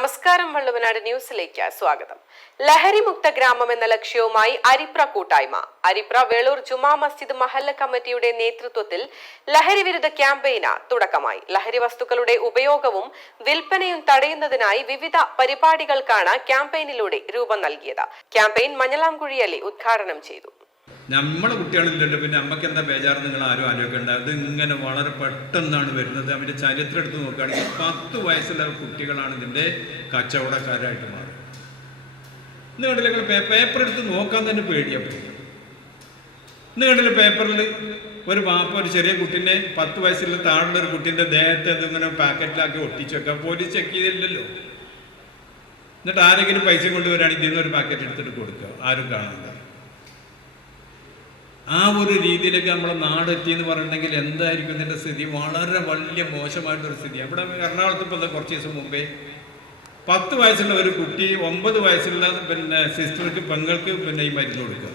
നമസ്കാരം വള്ളുവനാട് ന്യൂസിലേക്ക് സ്വാഗതം. ലഹരിമുക്ത ഗ്രാമം എന്ന ലക്ഷ്യവുമായി അരിപ്ര കൂട്ടായ്മ. അരിപ്ര വേളൂർ ജുമാ മസ്ജിദ് മഹല്ല കമ്മിറ്റിയുടെ നേതൃത്വത്തിൽ ലഹരി വിരുദ്ധ ക്യാമ്പയിന് തുടക്കമായി. ലഹരി വസ്തുക്കളുടെ ഉപയോഗവും വിൽപ്പനയും തടയുന്നതിനായി വിവിധ പരിപാടികൾക്കാണ് ക്യാമ്പയിനിലൂടെ രൂപം നൽകിയത്. ക്യാമ്പയിൻ മഞ്ഞളാംകുഴിയലി ഉദ്ഘാടനം ചെയ്തു. നമ്മളെ കുട്ടികളില്ലല്ലോ പിന്നെ അമ്മയ്ക്ക് എന്താ ബേജാറ് നിങ്ങൾ ആരും ആലോചിക്കേണ്ട. അത് ഇങ്ങനെ വളരെ പെട്ടെന്നാണ് വരുന്നത്. അവന്റെ ചരിത്രം എടുത്ത് നോക്കുകയാണെങ്കിൽ പത്ത് വയസ്സുള്ള കുട്ടികളാണ് ഇതിന്റെ കച്ചവടക്കാരായിട്ട് മാറും ഇന്ന് കണ്ടില്ല പേപ്പർ എടുത്ത് നോക്കാൻ തന്നെ ഇന്ന് കണ്ടില്ല പേപ്പറിൽ ഒരു വാപ്പ ഒരു ചെറിയ കുട്ടീനെ പത്ത് വയസ്സുള്ള താഴുള്ള ഒരു കുട്ടീന്റെ ദേഹത്തെ ഇങ്ങനെ പാക്കറ്റിലാക്കി ഒട്ടിച്ചു വെക്കാം പോലീസ് ചെക്ക് ചെയ്തില്ലല്ലോ. എന്നിട്ട് ആരെങ്കിലും പൈസ കൊണ്ടുവരാണെങ്കിൽ ഇതിൽ നിന്ന് ഒരു പാക്കറ്റ് എടുത്തിട്ട് കൊടുക്കുക. ആരും കാണണ്ട ആ ഒരു രീതിയിലേക്ക് നമ്മളെ നാടെത്തി എന്ന് പറയണമെങ്കിൽ എന്തായിരിക്കും ഇതിന്റെ സ്ഥിതി? വളരെ വലിയ മോശമായിട്ടൊരു സ്ഥിതി. അവിടെ എറണാകുളത്ത് ഇപ്പോൾ കുറച്ച് ദിവസം മുമ്പേ പത്ത് വയസ്സുള്ള ഒരു കുട്ടി ഒമ്പത് വയസ്സുള്ള പിന്നെ സിസ്റ്റർക്ക് പെങ്ങൾക്ക് പിന്നെ ഈ മരുന്ന് കൊടുക്കുക.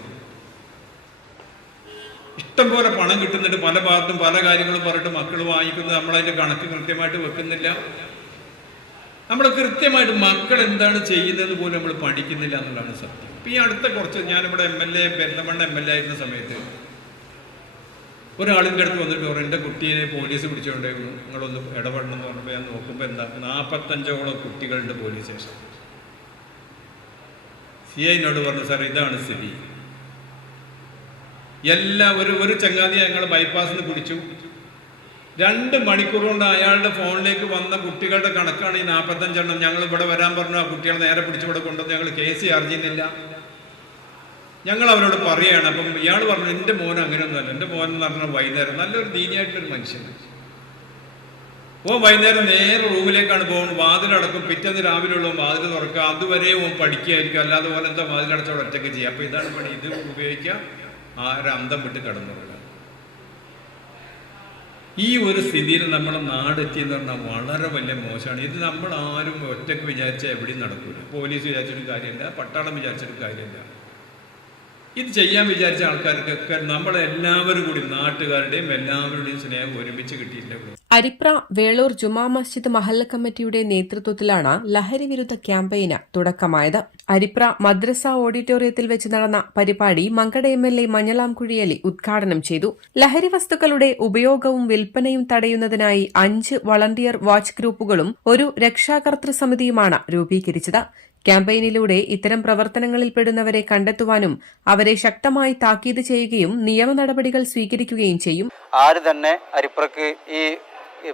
ഇഷ്ടം പോലെ പണം കിട്ടുന്നുണ്ട് പല ഭാഗത്തും പല കാര്യങ്ങളും പറഞ്ഞിട്ട് മക്കൾ വാങ്ങിക്കുന്നത് നമ്മളതിന്റെ കണക്ക് കൃത്യമായിട്ട് വെക്കുന്നില്ല. നമ്മൾ കൃത്യമായിട്ട് മക്കൾ എന്താണ് ചെയ്യുന്നത് പോലും നമ്മൾ പഠിക്കുന്നില്ല എന്നുള്ളതാണ് സത്യം. ഇപ്പം ഈ അടുത്ത കുറച്ച് ഞാനിവിടെ M L A Perinthalmanna M L A ആയിരുന്ന സമയത്ത് ഒരാളിന്റെ അടുത്ത് വന്നിട്ട് പറഞ്ഞു എന്റെ കുട്ടീനെ പോലീസ് പിടിച്ചുകൊണ്ടേക്കുന്നു നിങ്ങളൊന്ന് ഇടപെടണം എന്ന് പറഞ്ഞപ്പോൾ ഞാൻ നോക്കുമ്പോൾ എന്താ നാൽപ്പത്തഞ്ചോളം കുട്ടികളുണ്ട് പോലീസ് സ്റ്റേഷൻ സി ഐനോട് പറഞ്ഞു സാർ ഇതാണ് സ്ഥിതി. എല്ലാ ഒരു ഒരു ചങ്ങാതി ഞങ്ങൾ ബൈപ്പാസിൽ നിന്ന് പിടിച്ചു. രണ്ട് മണിക്കൂർ കൊണ്ട് അയാളുടെ ഫോണിലേക്ക് വന്ന കുട്ടികളുടെ കണക്കാണ് ഈ നാൽപ്പത്തഞ്ചെണ്ണം ഞങ്ങൾ ഇവിടെ വരാൻ പറഞ്ഞു ആ കുട്ടികളെ നേരെ പിടിച്ച് ഇവിടെ കൊണ്ടുവന്ന് ഞങ്ങൾ കേസ് ചാർജ് ചെയ്യുന്നില്ല. ഞങ്ങൾ അവരോട് പറയുകയാണ് അപ്പം ഇയാൾ പറഞ്ഞു എന്റെ മോൻ അങ്ങനെയൊന്നുമല്ല. എന്റെ മോൻ എന്ന് പറഞ്ഞാൽ വൈകുന്നേരം നല്ലൊരു ദീനിയായിട്ടൊരു മനുഷ്യനാണ്. ഓ വൈകുന്നേരം നേരെ റൂമിലേക്കാണ് പോകുന്നത്. വാതിലടക്കും പിറ്റേന്ന് രാവിലെ ഉള്ള വാതിൽ തുറക്കുക. അതുവരെ ഓൻ പഠിക്കുകയായിരിക്കും. അല്ലാതെ പോലെ എന്താ വാതിലടച്ചോടെ ഒറ്റയ്ക്ക് ചെയ്യുക. അപ്പോൾ ഇതാണ് പണി. ഇത് ഉപയോഗിക്കുക. ആ ഒരു അന്തം വിട്ട് കടന്നു ഈ ഒരു സ്ഥിതിയിൽ നമ്മൾ നാടെത്തിയെന്ന് പറഞ്ഞാൽ വളരെ വലിയ മോശമാണ്. ഇത് നമ്മൾ ആരും ഒറ്റയ്ക്ക് വിചാരിച്ചാൽ എവിടെയും നടക്കില്ല പോലീസ് വിചാരിച്ചിട്ട് കാര്യമില്ല. പട്ടാളം വിചാരിച്ചിട്ട് കാര്യമില്ല. ഇത് ചെയ്യാൻ വിചാരിച്ച ആൾക്കാർക്കൊക്കെ നമ്മളെല്ലാവരും കൂടി നാട്ടുകാരുടെയും എല്ലാവരുടെയും സ്നേഹം ഒരുമിച്ച് കിട്ടിയിട്ടില്ല അരിപ്ര വേളൂർ ജുമാ മസ്ജിദ് മഹല്ല കമ്മിറ്റിയുടെ നേതൃത്വത്തിലാണ് ലഹരി വിരുദ്ധ ക്യാമ്പയിന് തുടക്കമായത്. അരിപ്ര മദ്രസ ഓഡിറ്റോറിയത്തിൽ വെച്ച് നടന്ന പരിപാടി Mankada M L A Manjalamkuzhi Ali ഉദ്ഘാടനം ചെയ്തു. ലഹരി വസ്തുക്കളുടെ ഉപയോഗവും വിൽപ്പനയും തടയുന്നതിനായി അഞ്ച് വളണ്ടിയർ വാച്ച് ഗ്രൂപ്പുകളും ഒരു രക്ഷാകർതൃ സമിതിയുമാണ് രൂപീകരിച്ചത്. ക്യാമ്പയിനിലൂടെ ഇത്തരം പ്രവർത്തനങ്ങളിൽപ്പെടുന്നവരെ കണ്ടെത്തുവാനും അവരെ ശക്തമായി താക്കീത് ചെയ്യുകയും നിയമ നടപടികൾ സ്വീകരിക്കുകയും ചെയ്യും. ആര് തന്നെ അരിപ്പുറക്ക് ഈ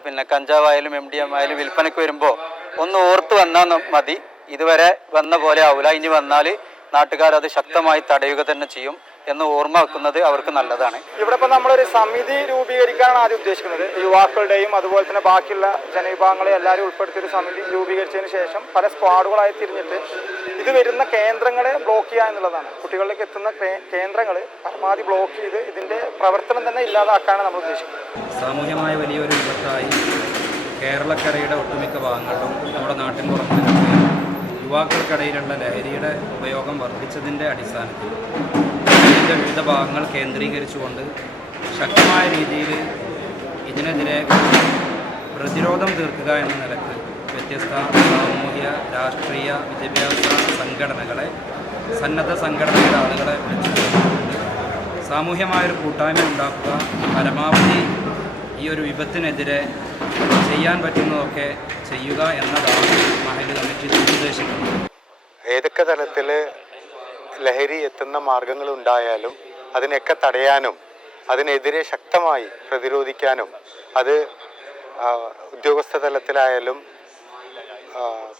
പിന്നെ കഞ്ചാവായാലും എം ഡി എം ആയാലും വിൽപ്പനയ്ക്ക് വരുമ്പോൾ ഒന്ന് ഓർത്ത് വന്നാൽ മതി. ഇതുവരെ വന്ന പോലെ ആവില്ല ഇനി വന്നാൽ നാട്ടുകാർ അത് ശക്തമായി തടയുക തന്നെ ചെയ്യും. എന്ന് ഓർമ്മ വെക്കുന്നത് അവർക്ക് നല്ലതാണ്. ഇവിടെ ഇപ്പൊ നമ്മളൊരു സമിതി രൂപീകരിക്കാനാണ് ആദ്യം ഉദ്ദേശിക്കുന്നത്. യുവാക്കളുടെയും അതുപോലെ തന്നെ ബാക്കിയുള്ള ജനവിഭാഗങ്ങളെ എല്ലാവരും ഉൾപ്പെടുത്തിയ ഒരു സമിതി രൂപീകരിച്ചതിന് ശേഷം പല സ്ക്വാഡുകളായി തിരിഞ്ഞിട്ട് ഇത് വരുന്ന കേന്ദ്രങ്ങളെ ബ്ലോക്ക് ചെയ്യുക എന്നുള്ളതാണ്. കുട്ടികളിലേക്ക് എത്തുന്ന കേന്ദ്രങ്ങൾ പരമാവധി ബ്ലോക്ക് ചെയ്ത് ഇതിന്റെ പ്രവർത്തനം തന്നെ ഇല്ലാതാക്കാനാണ് നമ്മൾ ഉദ്ദേശിക്കുന്നത്. സാമൂഹ്യമായ വലിയൊരു വിപത്തായി കേരളക്കരയുടെ ഒട്ടുമിക്ക ഭാഗങ്ങളിലും നമ്മുടെ നാട്ടിൻ യുവാക്കൾക്കിടയിലുള്ള ലഹരിയുടെ ഉപയോഗം വർദ്ധിച്ചതിന്റെ അടിസ്ഥാനത്തിൽ ഇതിന്റെ വിവിധ ഭാഗങ്ങൾ കേന്ദ്രീകരിച്ചുകൊണ്ട് ശക്തമായ രീതിയിൽ ഇതിനെതിരെ പ്രതിരോധം തീർക്കുക എന്ന നിലയ്ക്ക് വ്യത്യസ്ത സാമൂഹ്യ രാഷ്ട്രീയ വിദ്യാഭ്യാസ സംഘടനകളെ സന്നദ്ധ സംഘടനയുടെ ആളുകളെ വിളിച്ചു സാമൂഹ്യമായൊരു കൂട്ടായ്മ ഉണ്ടാക്കുക പരമാവധി ഈ ഒരു വിപത്തിനെതിരെ ചെയ്യാൻ പറ്റുന്നതൊക്കെ ചെയ്യുക എന്നതാണ് മഹൽ കമ്മിറ്റി ഉദ്ദേശിക്കുന്നത് ഏതൊക്കെ തലത്തിൽ ലഹരി എത്തുന്ന മാർഗങ്ങൾ ഉണ്ടായാലും അതിനെയൊക്കെ തടയാനും അതിനെതിരെ ശക്തമായി പ്രതിരോധിക്കാനും അത് ഉദ്യോഗസ്ഥ തലത്തിലായാലും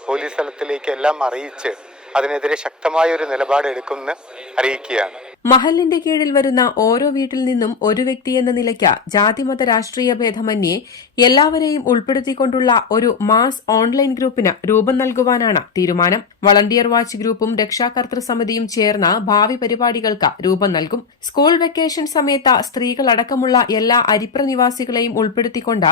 പോലീസ് തലത്തിലേക്ക് എല്ലാം അറിയിച്ച് അതിനെതിരെ ശക്തമായ ഒരു നിലപാട് എടുക്കുമെന്ന് അറിയിക്കുകയാണ്. മഹലിന്റെ കീഴിൽ വരുന്ന ഓരോ വീട്ടിൽ നിന്നും ഒരു വ്യക്തി എന്ന നിലയ്ക്ക് ജാതിമത രാഷ്ട്രീയ ഭേദമന്യേ എല്ലാവരെയും ഉൾപ്പെടുത്തിക്കൊണ്ടുള്ള ഒരു മാസ് ഓൺലൈൻ ഗ്രൂപ്പിന് രൂപം നൽകുവാനാണ് തീരുമാനം. വളണ്ടിയർ വാച്ച് ഗ്രൂപ്പും രക്ഷാകർതൃ സമിതിയും ചേർന്ന് ഭാവി പരിപാടികൾക്ക് രൂപം നൽകും. സ്കൂൾ വെക്കേഷൻ സമയത്ത് സ്ത്രീകളടക്കമുള്ള എല്ലാ അരിപ്ര നിവാസികളെയും ഉൾപ്പെടുത്തിക്കൊണ്ട്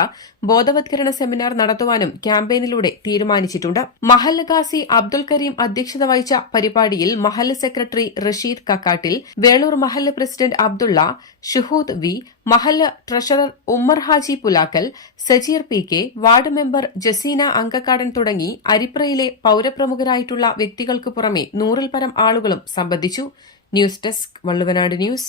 ബോധവത്കരണ സെമിനാർ നടത്തുവാനും ക്യാമ്പയിനിലൂടെ തീരുമാനിച്ചിട്ടുണ്ട്. മഹല്ല് ഖാസി അബ്ദുൽ കരീം അധ്യക്ഷത വഹിച്ച പരിപാടിയിൽ മഹൽ സെക്രട്ടറി റഷീദ് കക്കാട്ടിൽ വേളൂർ മഹല്ല് പ്രസിഡന്റ് അബ്ദുള്ള ഷുഹൂദ് വി മഹല്ല് treasurer Ummer Haji Pulakkal Sajeer P K ward member Jaseena Angakkadan തുടങ്ങി അരിപ്രയിലെ പൌരപ്രമുഖരായിട്ടുള്ള വ്യക്തികൾക്ക് പുറമെ നൂറിൽ പരം ആളുകളും സംബന്ധിച്ചു. News desk Valluvanad news.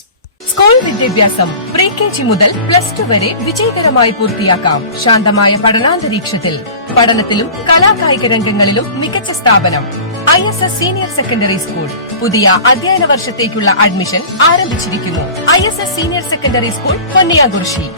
School വിദ്യാഭ്യാസം പ്രീ കെ ജി മുതൽ പ്ലസ് ടു വരെ വിജയകരമായി പൂർത്തിയാക്കാം. ശാന്തമായ പഠനാന്തരീക്ഷത്തിൽ പഠനത്തിലും കലാകായിക രംഗങ്ങളിലും മികച്ച സ്ഥാപനം. I S S senior secondary school. പുതിയ അധ്യയന വർഷത്തേക്കുള്ള അഡ്മിഷൻ ആരംഭിച്ചിരിക്കുന്നു. I S S senior secondary school Ponniyakurissi